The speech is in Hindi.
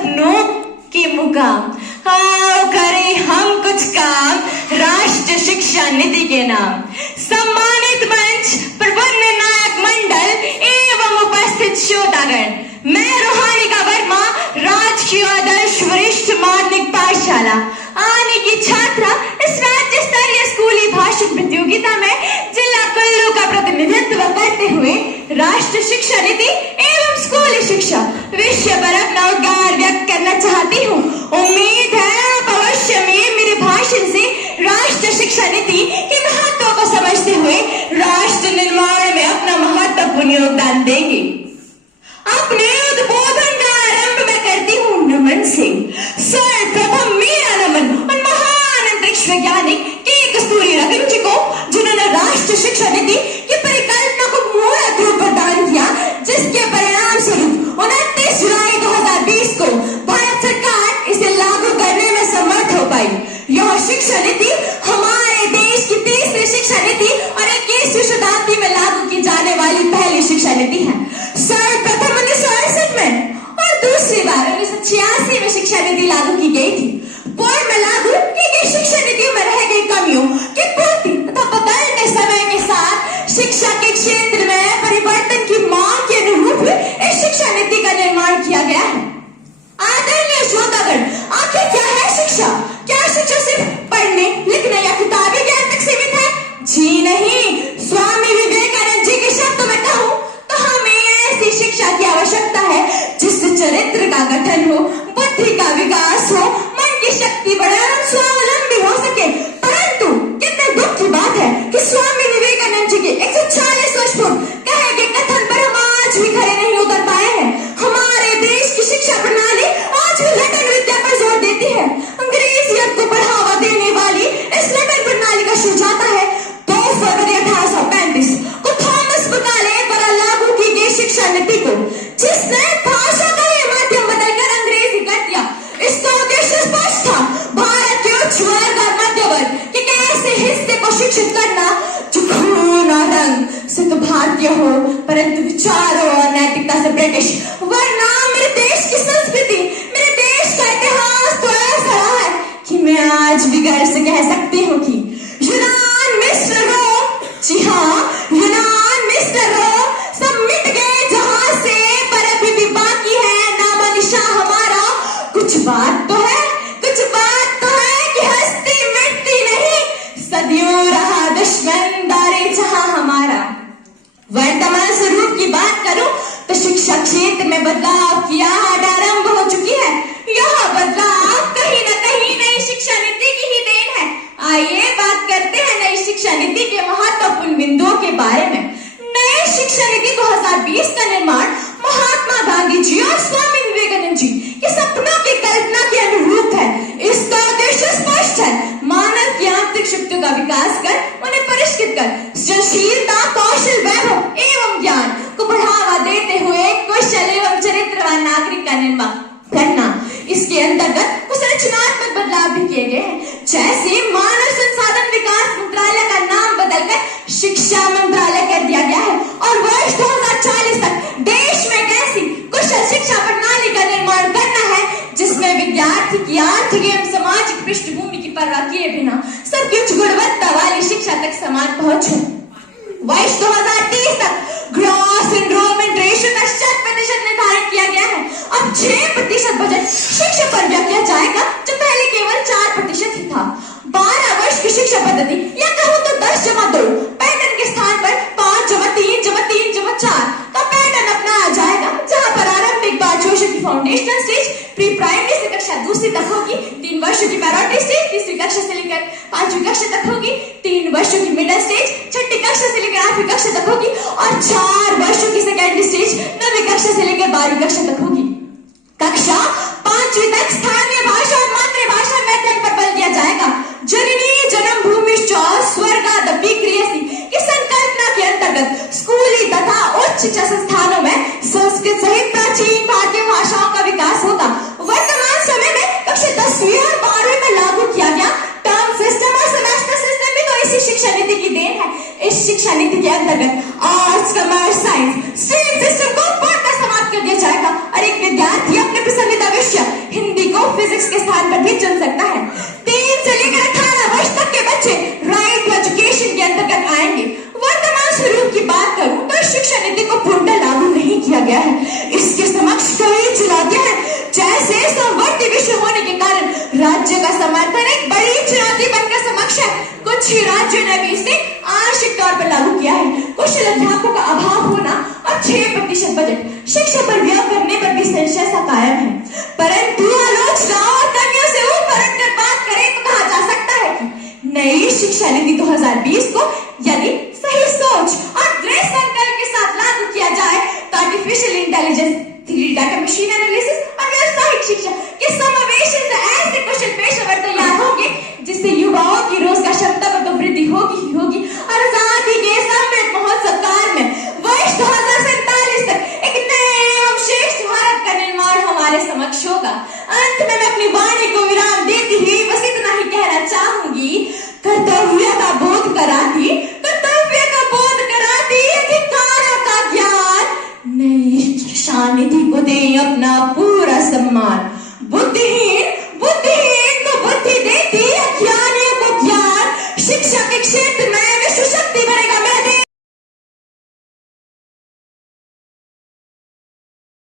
सपनों के मुकाम। आओ करें हम कुछ काम राष्ट्र शिक्षा नीति के नाम। सम्मानित मंच, प्रबंध नायक मंडल एवं उपस्थित श्रोतागण, मैं रोहानिका वर्मा, राजकीय आदर्श वरिष्ठ माध्यमिक पाठशाला आने की छात्रा, इस राज्य स्तरीय स्कूली भाषण प्रतियोगिता में जिला कुल्लू का प्रतिनिधित्व करते हुए राष्ट्र शिक्षा नीति एवं स्कूली शिक्षा विषय पर अपना उद्गार व्यक्त करना चाहती हूँ। उम्मीद है भविष्य में मेरे भाषण से राष्ट्र शिक्षा नीति के महत्व को समझते हुए राष्ट्र निर्माण में अपना महत्वपूर्ण योगदान देंगे। अपने उद्बोधन का आरंभ मैं करती हूँ नमन से। सर्वप्रथम मेरा नमन उन महान अंतरिक्ष वैज्ञानिक के कस्तूरी रंगन जी को, जिन्होंने राष्ट्र शिक्षा नीति की परिकल्पना को मूर्त रूप प्रदान किया, जिसके परिणाम स्वरूप 29 जुलाई 2020 को भारत सरकार इसे लागू करने में समर्थ हो पाई। यह शिक्षा नीति हमारे देश की तीसरी शिक्षा नीति और 21वीं शताब्दी में लागू की जाने वाली पहली शिक्षा नीति है। सर्वप्रथम 1968 में और दूसरी बार 1986 में शिक्षा नीति लागू की गई थी। पूर्व में लागू की गई शिक्षा नीति में रह गई कमियों की पूर्ति तथा बदलते समय के साथ शिक्षा के क्षेत्र में परिवर्तन की मांग के अनुरूप इस शिक्षा नीति का निर्माण किया गया है। आदरणीय श्रोतागण, आखिर क्या है शिक्षा? क्या शिक्षा सिर्फ पढ़ने, लिखने या किताबी ज्ञान तक सीमित है? जी नहीं। स्वामी विवेकानंद जी के शब्दों में कहूं तो हमें ऐसी शिक्षा की आवश्यकता है जिससे चरित्र का गठन हो, बुद्धि का विकास हो, मन की शक्ति बढ़े और स्वावलंबी हो सके। परंतु कितने दुख की बात है कि स्वामी विवेकानंद जी के 140 वर्ष पूर्व कहे गए कथन पर हम आज भी खड़े नहीं उतर पाए हैं। हमारे देश की शिक्षा प्रणाली आज भी लटन विद्या पर जोर देती है। अंग्रेजियत को बढ़ावा देने वाली इस लटन प्रणाली का सुझाता है 2 फरवरी 1835 को थॉमस बकाले द्वारा लागू की गई शिक्षा नीति को, जिसने भाषा का ही माध्यम बदलकर अंग्रेजी कर दिया। इसका उद्देश्य स्पष्ट था, भारत के उच्च वर्ग और मध्य वर्ग के ऐसे हिस्से को शिक्षित करना जो खून और रंग से तो भारतीय हो, परंतु विचारों और नैतिकता से ब्रिटिश। वरना मेरे देश की संस्कृति, मेरे देश का इतिहास तो ऐसा रहा है कि मैं आज भी गर्व से कह सकती हूँ कि यूनान, मिस्र, रोम, जी हाँ यूनान, मिस्र, रोम सब मिट गए जहां से, पर अभी भी बाकी है नामा निशा हमारा। कुछ बात तो है, कुछ बात तो है कि हस्ती मिटती नहीं, सदियों रहा दुश्मन दारे जहां हमारा। वर्तमान स्वरूप की बात करूं तो शिक्षा क्षेत्र में बदलाव की आहट आरंभ हो चुकी है। यह बदलाव कहीं न कहीं नई शिक्षा नीति की ही देन है। आइए बात करते हैं नई शिक्षा नीति के महत्वपूर्ण बिंदुओं के बारे में। नई शिक्षा नीति 2020 का निर्माण महात्मा गांधी जी और स्वामी विवेकानंद जी के सपनों की कल्पना के अनुरूप है। इसका उद्देश्य स्पष्ट है, मानव की आंतरिक शक्तियों का विकास कर उन्हें परिष्कृत कर सृजनशीलता, कौशल, वैभव एवं ज्ञान को बढ़ावा देते हुए कुशल एवं चरित्रवान नागरिक का निर्माण करना। इसके अंतर्गत कुछ रचनात्मक बदलाव भी किए गए हैं, जैसे मानव संसाधन विकास मंत्रालय का नाम बदलकर शिक्षा मंत्रालय कर दिया गया है और वर्ष 2040 तक देश में एक ऐसी कुशल शिक्षा प्रणाली का निर्माण करना है जिसमें विद्यार्थी की आर्थिक एवं सामाजिक पृष्ठभूमि की परवाह किए बिना सबकी उच्च गुणवत्ता वाली शिक्षा तक समान पहुंच हो। वर्ष 2030 तक ग्रॉस एनरोलमेंट रेशियो का 60% निर्धारित किया गया है। अब 6% बजट शिक्षा पर व्यय किया जाएगा, जो पहले केवल 4% ही था। 12 वर्ष की शिक्षा पद्धति या कहूँ तो 10+2 पैटर्न के स्थान पर 5+3+3+4 का पैटर्न अपनाया जाएगा, जहाँ पर आरंभिक 5 वर्षों की फाउंडेशनल स्टेज प्री प्राइमरी से कक्षा 2 तक होगी, 3 वर्षों की पैरोटी स्टेज 3वीं कक्षा से लेकर 5वीं कक्षा तक होगी, 3 वर्षों की मिडिल स्टेज 6ठी कक्षा से लेकर 8वीं कक्षा तक होगी और 4 वर्षों की सेकेंडरी स्टेज 9वीं कक्षा से लेकर 12वीं कक्षा तक होगी। कक्षा 5वीं तक स्थानीय भाषा और मातृभाषा में अध्ययन पर बल दिया जाएगा। जननी जन्मभूमि स्वर्गादपि गृहस्थी की संकल्पना के अंतर्गत स्कूली तथा उच्च शिक्षा संस्थानों में संस्कृत सहित प्राचीन भारतीय भाषाओं का विकास होगा। वर्तमान समय में कक्षा 10वीं और 12वीं में लागू किया गया टर्म सिस्टम और सेमेस्टर सिस्टम भी तो इसी शिक्षा नीति की देन है। इस शिक्षा नीति के अंतर्गत arts, commerce, science, stream system को पूर्णतः समाप्त कर दिया जाएगा और एक विद्यार्थी अपने पसंदीदा विषय गया है। इसके समक्ष कई चुनौतियां हैं, जैसे समवर्ती विषय होने के कारण राज्य का समर्थन एक बड़ी चुनौती बनकर समक्ष है। कुछ ही राज्यों ने भी इसे आंशिक तौर पर लागू किया है। कुशल अध्यापकों का अभाव होना और 6% बजट शिक्षा पर व्यय करने पर भी संशय सा कायम है। परंतु आलोचनाओं और कमियों से ऊपर उठकर बात करें तो कहा जा सकता है कि नई शिक्षा नीति 2020 को यदि सही सोच और दृढ़ संकल्प के साथ लागू किया जाए तो artificial intelligence, 3D data, machine analysis और व्यावसायिक शिक्षा के समावेशन से ऐसे कुशल पेशेवर तैयार होंगे जिससे युवाओं की रोजगार क्षमता में तो वृद्धि होगी ही होगी और आजादी के अमृत महोत्सव काल में वर्ष 2047 तक एक नए एवं श्रेष्ठ भारत का निर्माण हमारे समक्ष होगा। अंत में मैं अपनी वाणी को विराम देती हुई बस इतना ही कहना चाहूंगी, कर्तव्य का बोध कराती, कर्तव्य का बोध कराती अधिकारों का ज्ञान, नई शिक्षा नीति को दे अपना पूरा सम्मान। बुद्धिहीन